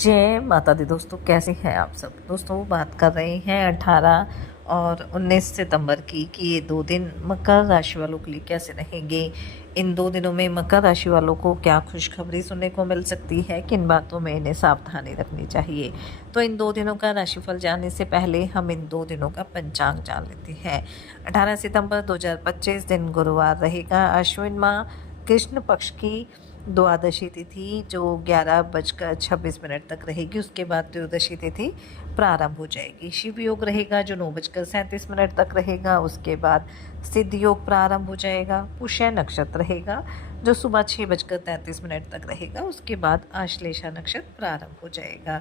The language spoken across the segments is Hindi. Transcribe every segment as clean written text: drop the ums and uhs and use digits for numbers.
जय माता दी दोस्तों, कैसे हैं आप सब। दोस्तों बात कर रहे हैं 18 और 19 सितंबर की कि ये 2 दिन मकर राशि वालों के लिए कैसे रहेंगे। इन 2 दिनों में मकर राशि वालों को क्या खुशखबरी सुनने को मिल सकती है, किन बातों में इन्हें सावधानी रखनी चाहिए। तो इन 2 दिनों का राशिफल जानने से पहले हम इन 2 दिनों का पंचांग जान लेते हैं। 18 सितंबर 2025 दिन गुरुवार रहेगा। अश्विन माह कृष्ण पक्ष की द्वादशी तिथि जो 11:26 तक रहेगी। उसके बाद त्रयोदशी तिथि प्रारंभ हो जाएगी। शिव योग रहेगा जो 9:37 तक रहेगा। उसके बाद सिद्ध योग प्रारंभ हो जाएगा। पुष्य नक्षत्र रहेगा जो सुबह 6:33 तक रहेगा। उसके बाद आश्लेषा नक्षत्र प्रारंभ हो जाएगा।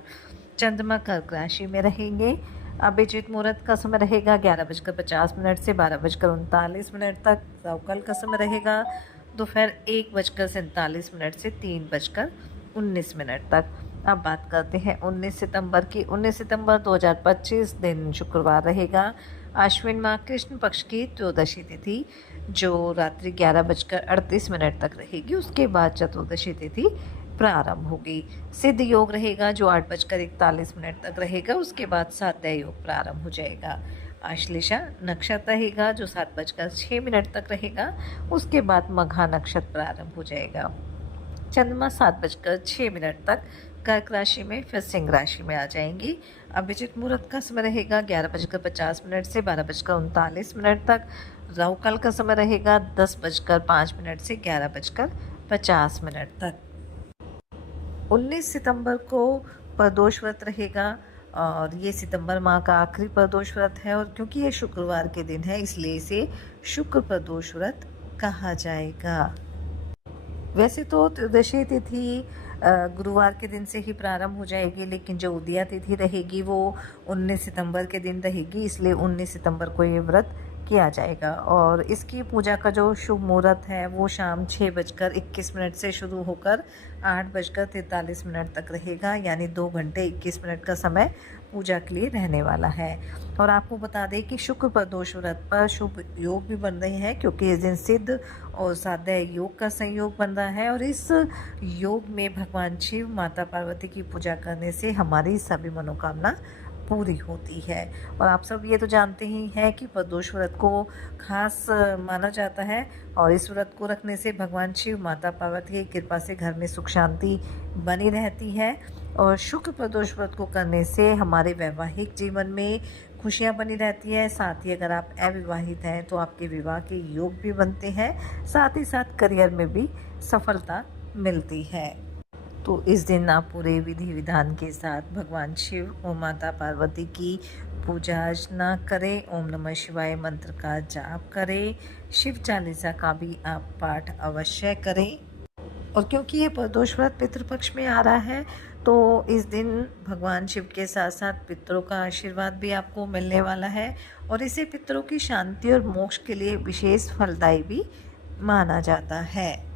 चंद्रमा कर्क राशि में रहेंगे। अभिजीत मुहूर्त का समय रहेगा 11:50 से 12:39 तक। राहुकाल का समय रहेगा दोपहर 1:47 से 3:19 तक। अब बात करते हैं 19 सितंबर की। 19 सितंबर 2025 दिन शुक्रवार रहेगा। आश्विन माह कृष्ण पक्ष की त्रयोदशी तिथि जो रात्रि 11:38 तक रहेगी। उसके बाद चतुर्दशी तिथि प्रारंभ होगी। सिद्ध योग रहेगा जो 8:41 तक रहेगा। उसके बाद साध्या योग प्रारंभ हो जाएगा। आश्लेषा नक्षत्र रहेगा जो 7:06 तक रहेगा। उसके बाद मघा नक्षत्र प्रारंभ हो जाएगा। चंद्रमा 7:06 तक कर्क राशि में फिर सिंह राशि में आ जाएंगी। अभिजीत मुहूर्त का समय रहेगा 11:50 से 12:39 तक। राहु काल का समय रहेगा 10:05 से 11:50 तक। 19 सितंबर को प्रदोष व्रत रहेगा और ये सितंबर माह का आखिरी प्रदोष व्रत है। और क्योंकि ये शुक्रवार के दिन है इसलिए इसे शुक्र प्रदोष व्रत कहा जाएगा। वैसे तो त्रयोदशी तिथि गुरुवार के दिन से ही प्रारंभ हो जाएगी, लेकिन जो उदया तिथि रहेगी वो 19 सितंबर के दिन रहेगी, इसलिए 19 सितंबर को ये व्रत किया जाएगा। और इसकी पूजा का जो शुभ मुहूर्त है वो शाम 6:21 से शुरू होकर 8:43 तक रहेगा, यानी 2 घंटे 21 मिनट का समय पूजा के लिए रहने वाला है। और आपको बता दें कि शुक्र प्रदोष व्रत पर शुभ योग भी बन रहे हैं, क्योंकि इस दिन सिद्ध और साध्या योग का संयोग बन रहा है। और इस योग में भगवान शिव माता पार्वती की पूजा करने से हमारी सभी मनोकामना पूरी होती है। और आप सब ये तो जानते ही हैं कि प्रदोष व्रत को खास माना जाता है और इस व्रत को रखने से भगवान शिव माता पार्वती की कृपा से घर में सुख शांति बनी रहती है। और शुक्र प्रदोष व्रत को करने से हमारे वैवाहिक जीवन में खुशियाँ बनी रहती है। साथ ही अगर आप अविवाहित हैं तो आपके विवाह के योग भी बनते हैं। साथ ही साथ करियर में भी सफलता मिलती है। तो इस दिन आप पूरे विधि विधान के साथ भगवान शिव और माता पार्वती की पूजा अर्चना करें। ओम नमः शिवाय मंत्र का जाप करें। शिव चालीसा का भी आप पाठ अवश्य करें। और क्योंकि ये प्रदोष व्रत पितृपक्ष में आ रहा है तो इस दिन भगवान शिव के साथ साथ पितरों का आशीर्वाद भी आपको मिलने वाला है। और इसे पितरों की शांति और मोक्ष के लिए विशेष फलदायी भी माना जाता है।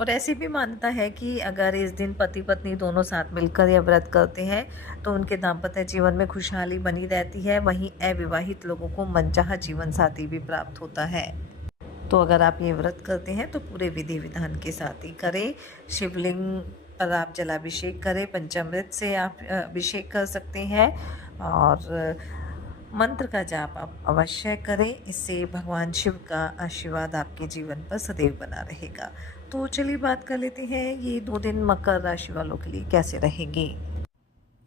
और ऐसी भी मान्यता है कि अगर इस दिन पति पत्नी दोनों साथ मिलकर यह व्रत करते हैं तो उनके दाम्पत्य जीवन में खुशहाली बनी रहती है। वहीं अविवाहित लोगों को मनचाहा जीवन साथी भी प्राप्त होता है। तो अगर आप ये व्रत करते हैं तो पूरे विधि विधान के साथ ही करें। शिवलिंग पर आप जलाभिषेक करें। पंचामृत से आप अभिषेक कर सकते हैं और मंत्र का जाप आप अवश्य करें। इससे भगवान शिव का आशीर्वाद आपके जीवन पर सदैव बना रहेगा। तो चलिए बात कर लेते हैं ये 2 दिन मकर राशि वालों के लिए कैसे रहेंगे।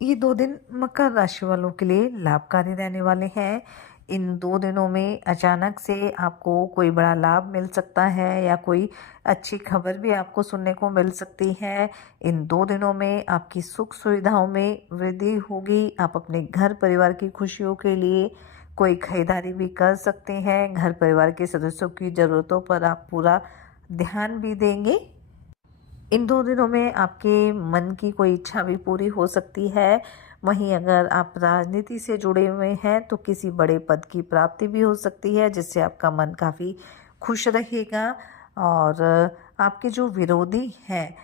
ये 2 दिन मकर राशि वालों के लिए लाभकारी रहने वाले हैं। इन 2 दिनों में अचानक से आपको कोई बड़ा लाभ मिल सकता है या कोई अच्छी खबर भी आपको सुनने को मिल सकती है। इन 2 दिनों में आपकी सुख सुविधाओं में वृद्धि होगी। आप अपने घर परिवार की खुशियों के लिए कोई खरीदारी भी कर सकते हैं। घर परिवार के सदस्यों की ज़रूरतों पर आप पूरा ध्यान भी देंगे। इन 2 दिनों में आपके मन की कोई इच्छा भी पूरी हो सकती है। वहीं अगर आप राजनीति से जुड़े हुए हैं तो किसी बड़े पद की प्राप्ति भी हो सकती है, जिससे आपका मन काफ़ी खुश रहेगा। और आपके जो विरोधी हैं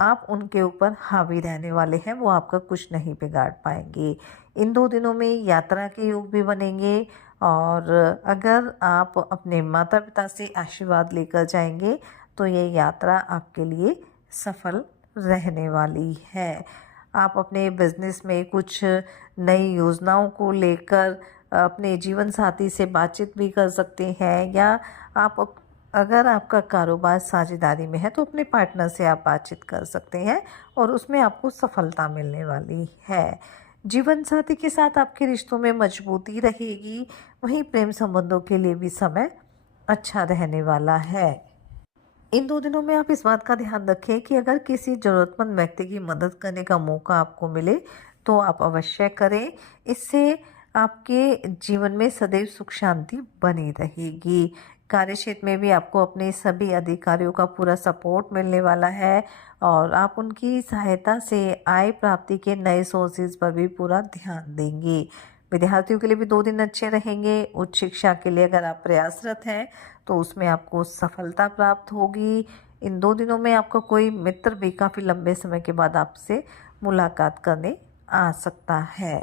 आप उनके ऊपर हावी रहने वाले हैं, वो आपका कुछ नहीं बिगाड़ पाएंगे। इन 2 दिनों में यात्रा के योग भी बनेंगे। और अगर आप अपने माता पिता से आशीर्वाद लेकर जाएंगे तो ये यात्रा आपके लिए सफल रहने वाली है। आप अपने बिजनेस में कुछ नई योजनाओं को लेकर अपने जीवन साथी से बातचीत भी कर सकते हैं, या अगर आपका कारोबार साझेदारी में है तो अपने पार्टनर से आप बातचीत कर सकते हैं और उसमें आपको सफलता मिलने वाली है। जीवन साथी के साथ आपके रिश्तों में मजबूती रहेगी, वहीं प्रेम संबंधों के लिए भी समय अच्छा रहने वाला है। इन 2 दिनों में आप इस बात का ध्यान रखें कि अगर किसी ज़रूरतमंद व्यक्ति की मदद करने का मौका आपको मिले तो आप अवश्य करें। इससे आपके जीवन में सदैव सुख शांति बनी रहेगी। कार्यक्षेत्र में भी आपको अपने सभी अधिकारियों का पूरा सपोर्ट मिलने वाला है और आप उनकी सहायता से आय प्राप्ति के नए सोर्सेज पर भी पूरा ध्यान देंगे। विद्यार्थियों के लिए भी 2 दिन अच्छे रहेंगे। उच्च शिक्षा के लिए अगर आप प्रयासरत हैं तो उसमें आपको सफलता प्राप्त होगी। इन 2 दिनों में आपका कोई मित्र भी काफ़ी लंबे समय के बाद आपसे मुलाकात करने आ सकता है।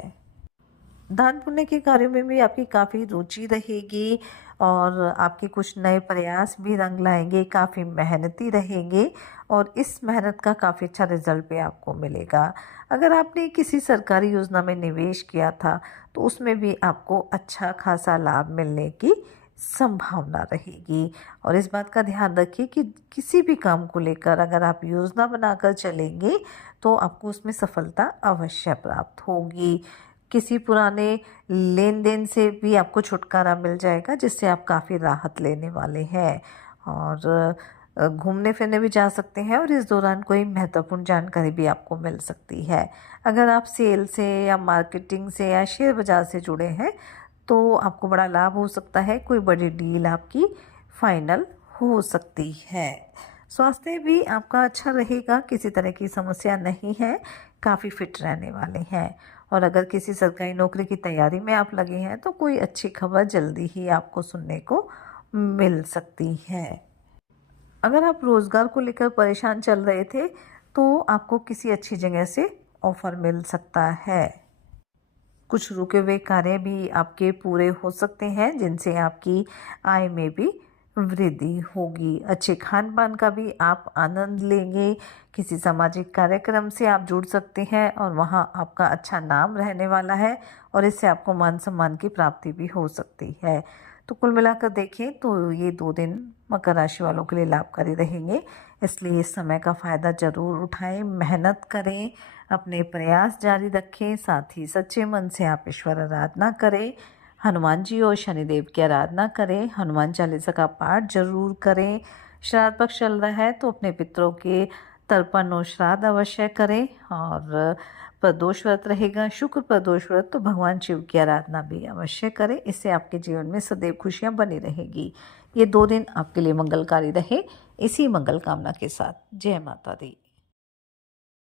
दान पुण्य के कार्यों में भी आपकी काफ़ी रुचि रहेगी और आपके कुछ नए प्रयास भी रंग लाएंगे, काफ़ी मेहनती रहेंगे और इस मेहनत का काफ़ी अच्छा रिजल्ट भी आपको मिलेगा। अगर आपने किसी सरकारी योजना में निवेश किया था तो उसमें भी आपको अच्छा खासा लाभ मिलने की संभावना रहेगी। और इस बात का ध्यान रखिए कि किसी भी काम को लेकर अगर आप योजना बनाकर चलेंगे तो आपको उसमें सफलता अवश्य प्राप्त होगी। किसी पुराने लेन देन से भी आपको छुटकारा मिल जाएगा, जिससे आप काफ़ी राहत लेने वाले हैं। और घूमने फिरने भी जा सकते हैं और इस दौरान कोई महत्वपूर्ण जानकारी भी आपको मिल सकती है। अगर आप सेल से या मार्केटिंग से या शेयर बाज़ार से जुड़े हैं तो आपको बड़ा लाभ हो सकता है, कोई बड़ी डील आपकी फाइनल हो सकती है। स्वास्थ्य भी आपका अच्छा रहेगा, किसी तरह की समस्या नहीं है, काफ़ी फिट रहने वाले हैं। और अगर किसी सरकारी नौकरी की तैयारी में आप लगे हैं तो कोई अच्छी खबर जल्दी ही आपको सुनने को मिल सकती है। अगर आप रोज़गार को लेकर परेशान चल रहे थे तो आपको किसी अच्छी जगह से ऑफ़र मिल सकता है। कुछ रुके हुए कार्य भी आपके पूरे हो सकते हैं, जिनसे आपकी आय में भी वृद्धि होगी। अच्छे खान पान का भी आप आनंद लेंगे। किसी सामाजिक कार्यक्रम से आप जुड़ सकते हैं और वहाँ आपका अच्छा नाम रहने वाला है और इससे आपको मान सम्मान की प्राप्ति भी हो सकती है। तो कुल मिलाकर देखें तो ये 2 दिन मकर राशि वालों के लिए लाभकारी रहेंगे, इसलिए इस समय का फ़ायदा ज़रूर उठाएं, मेहनत करें, अपने प्रयास जारी रखें, साथ ही सच्चे मन से आप ईश्वर आराधना करें, हनुमान जी और शनिदेव की आराधना करें, हनुमान चालीसा का पाठ जरूर करें। श्राद्ध पक्ष चल रहा है तो अपने पितरों के तर्पण और श्राद्ध अवश्य करें। और प्रदोष व्रत रहेगा, शुक्र प्रदोष व्रत, तो भगवान शिव की आराधना भी अवश्य करें। इससे आपके जीवन में सदैव खुशियां बनी रहेगी। ये 2 दिन आपके लिए मंगलकारी रहे, इसी मंगल कामना के साथ जय माता दी।